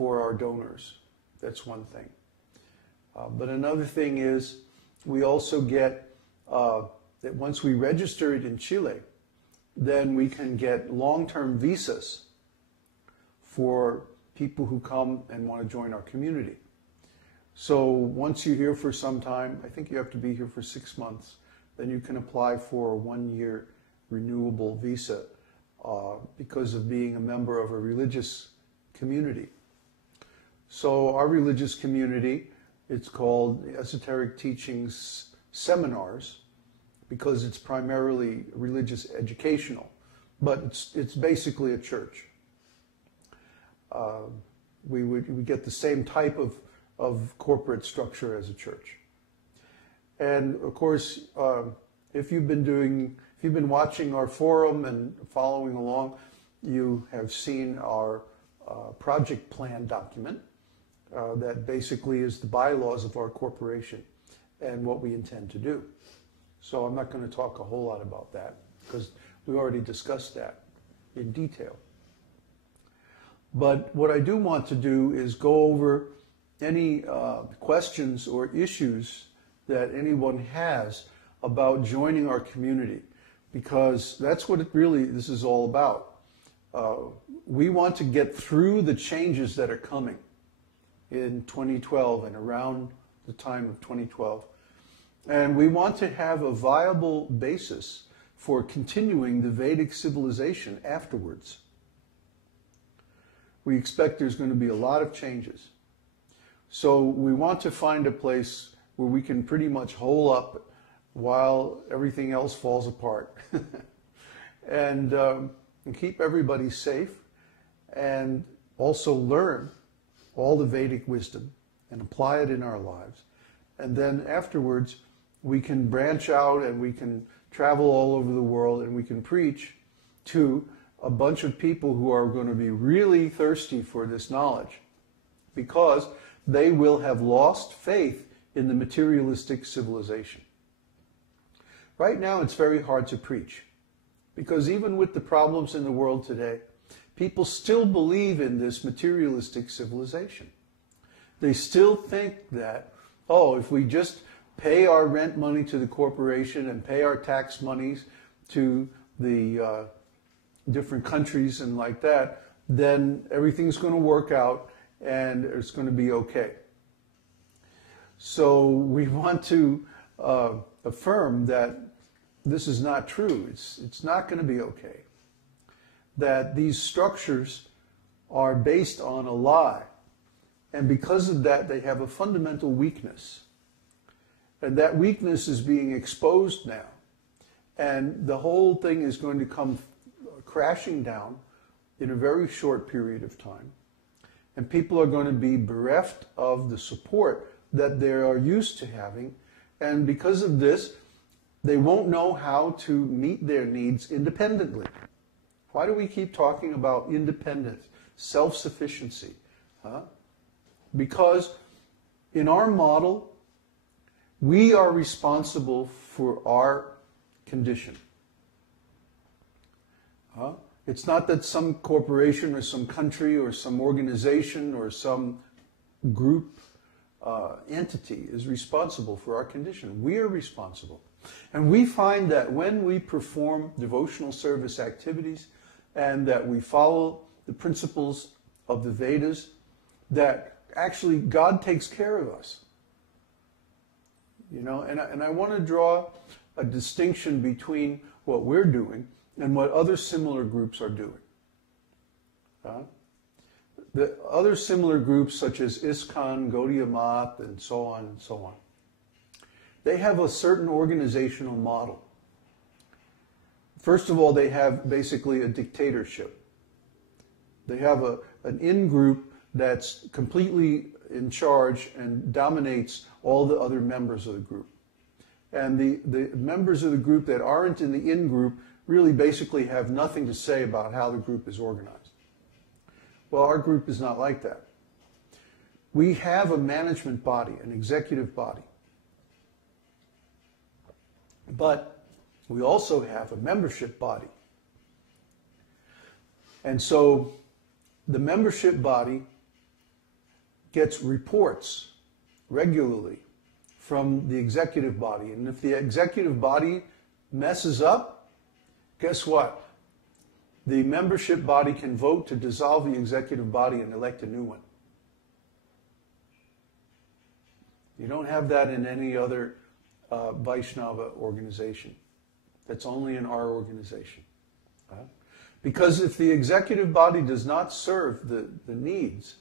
for our donors. That's one thing. But another thing is we also get that once we register it in Chile, then we can get long-term visas for people who come and want to join our community. So once you're here for some time, I think you have to be here for 6 months, then you can apply for a 1-year renewable visa because of being a member of a religious community. So our religious community, it's called Esoteric Teachings Seminars because it's primarily religious educational, but it's basically a church. We get the same type of corporate structure as a church. And of course, if you've been watching our forum and following along, you have seen our project plan document that basically is the bylaws of our corporation and what we intend to do. So I'm not going to talk a whole lot about that because we already discussed that in detail. But what I do want to do is go over any questions or issues that anyone has about joining our community, because that's what this is all about. We want to get through the changes that are coming in 2012 and around the time of 2012. And we want to have a viable basis for continuing the Vedic civilization afterwards. We expect there's going to be a lot of changes. So we want to find a place where we can pretty much hole up while everything else falls apart. and keep everybody safe and also learn all the Vedic wisdom and apply it in our lives. And then afterwards, we can branch out and we can travel all over the world and we can preach to a bunch of people who are going to be really thirsty for this knowledge because they will have lost faith in the materialistic civilization. Right now, it's very hard to preach because even with the problems in the world today, people still believe in this materialistic civilization. They still think that, oh, if we just pay our rent money to the corporation and pay our tax monies to the different countries and like that, then everything's going to work out and it's going to be okay. So we want to affirm that this is not true. It's not going to be okay. That these structures are based on a lie. And because of that, they have a fundamental weakness. And that weakness is being exposed now. And the whole thing is going to come crashing down in a very short period of time. And people are going to be bereft of the support that they are used to having. And because of this, they won't know how to meet their needs independently. Why do we keep talking about independence, self-sufficiency? Because in our model, we are responsible for our condition. It's not that some corporation or some country or some organization or some group entity is responsible for our condition. We are responsible. And we find that when we perform devotional service activities and that we follow the principles of the Vedas, that actually God takes care of us. You know, and I want to draw a distinction between what we're doing and what other similar groups are doing. The other similar groups such as ISKCON, Gaudiya Math, and so on, they have a certain organizational model. First of all, they have basically a dictatorship. They have an in-group that's completely in charge and dominates all the other members of the group. And the members of the group that aren't in the in-group really basically have nothing to say about how the group is organized. Well, our group is not like that. We have a management body, an executive body. But we also have a membership body. And so the membership body gets reports regularly from the executive body. And if the executive body messes up, guess what? The membership body can vote to dissolve the executive body and elect a new one. You don't have that in any other Vaishnava organization. That's only in our organization. Because if the executive body does not serve the needs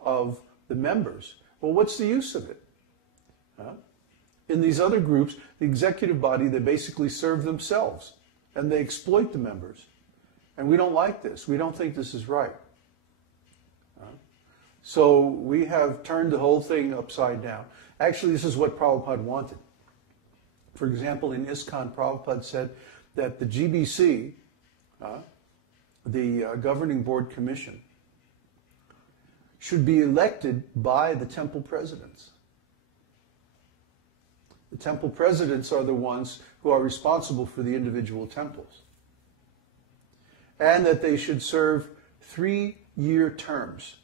of the members, well, what's the use of it? In these other groups, the executive body, they basically serve themselves and they exploit the members. And we don't like this. We don't think this is right. So we have turned the whole thing upside down. Actually, this is what Prabhupada wanted. For example, in ISKCON, Prabhupada said that the GBC, the Governing Board Commission, should be elected by the temple presidents. The temple presidents are the ones who are responsible for the individual temples. And that they should serve 3-year terms.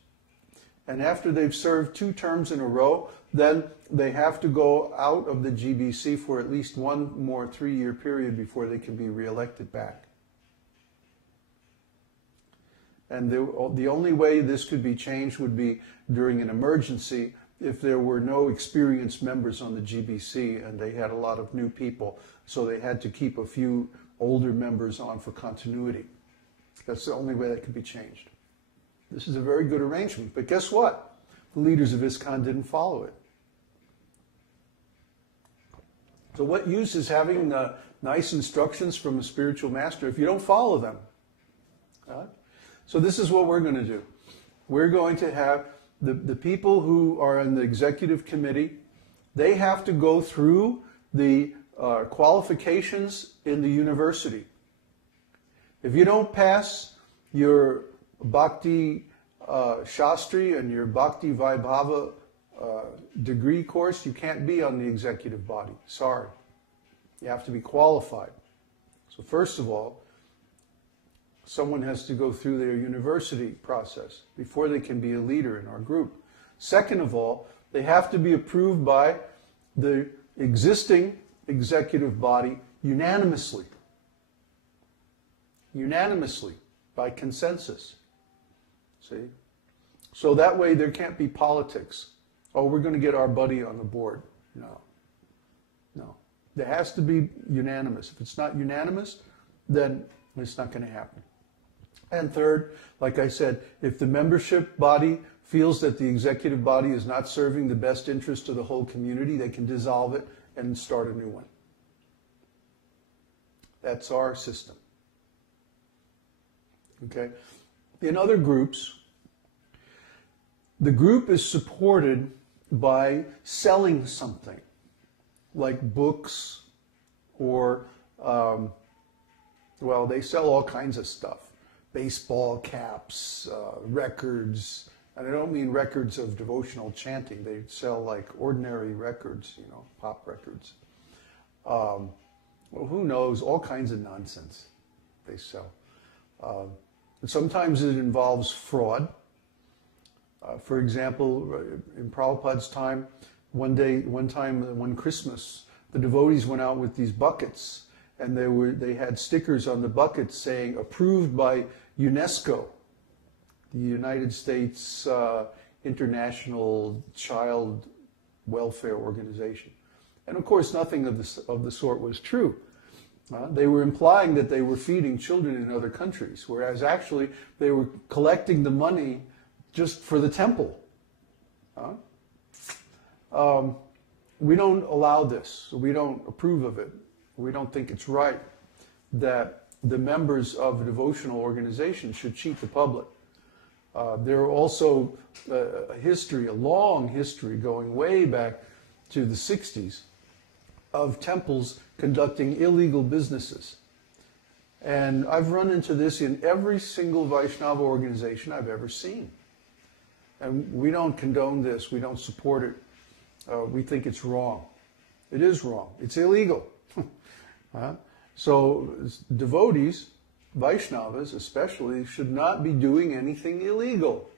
And after they've served 2 terms in a row, then they have to go out of the GBC for at least one more 3-year period before they can be reelected back. And the only way this could be changed would be during an emergency if there were no experienced members on the GBC and they had a lot of new people. So they had to keep a few older members on for continuity. That's the only way that could be changed. This is a very good arrangement. But guess what? The leaders of ISKCON didn't follow it. So what use is having nice instructions from a spiritual master if you don't follow them? So this is what we're going to do. We're going to have the people who are in the executive committee, they have to go through the qualifications in the university. If you don't pass your Bhakti Shastri and your Bhakti Vaibhava degree course, you can't be on the executive body. Sorry. You have to be qualified. So first of all, someone has to go through their university process before they can be a leader in our group. Second of all, they have to be approved by the existing executive body unanimously. Unanimously, by consensus. See? So that way there can't be politics. Oh, we're going to get our buddy on the board. No. No. There has to be unanimous. If it's not unanimous, then it's not going to happen. And third, like I said, if the membership body feels that the executive body is not serving the best interest of the whole community, they can dissolve it and start a new one. That's our system. Okay? In other groups, the group is supported by selling something, like books or, well, they sell all kinds of stuff. Baseball caps, records, and I don't mean records of devotional chanting. They sell like ordinary records, you know, pop records. Well, who knows? All kinds of nonsense they sell. Sometimes it involves fraud. For example, in Prabhupada's time, one Christmas, the devotees went out with these buckets, and they had stickers on the buckets saying approved by UNESCO, the United States International Child Welfare Organization. And of course, nothing of the sort was true. They were implying that they were feeding children in other countries, whereas actually they were collecting the money just for the temple. We don't allow this. We don't approve of it. We don't think it's right that the members of a devotional organization should cheat the public. There are also a long history going way back to the 60s of temples conducting illegal businesses. And I've run into this in every single Vaishnava organization I've ever seen. And we don't condone this. We don't support it. We think it's wrong. It is wrong. It's illegal. So devotees, Vaishnavas especially, should not be doing anything illegal.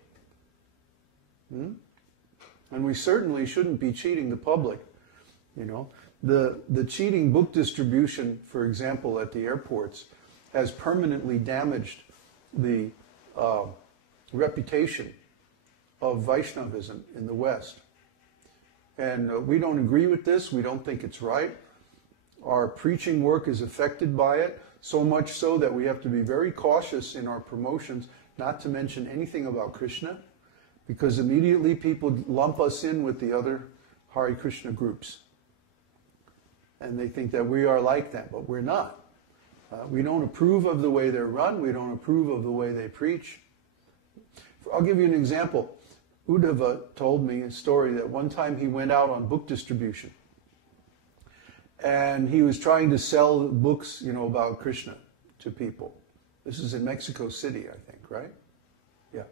And we certainly shouldn't be cheating the public. You know, the cheating book distribution, for example, at the airports, has permanently damaged the reputation of Vaishnavism in the West. And we don't agree with this. We don't think it's right. Our preaching work is affected by it, so much so that we have to be very cautious in our promotions not to mention anything about Krishna, because immediately people lump us in with the other Hare Krishna groups. And they think that we are like them, but we're not. We don't approve of the way they're run. We don't approve of the way they preach. I'll give you an example. Uddhava told me a story that one time he went out on book distribution. And he was trying to sell books, you know, about Krishna to people. This is in Mexico City, I think, right? Yeah.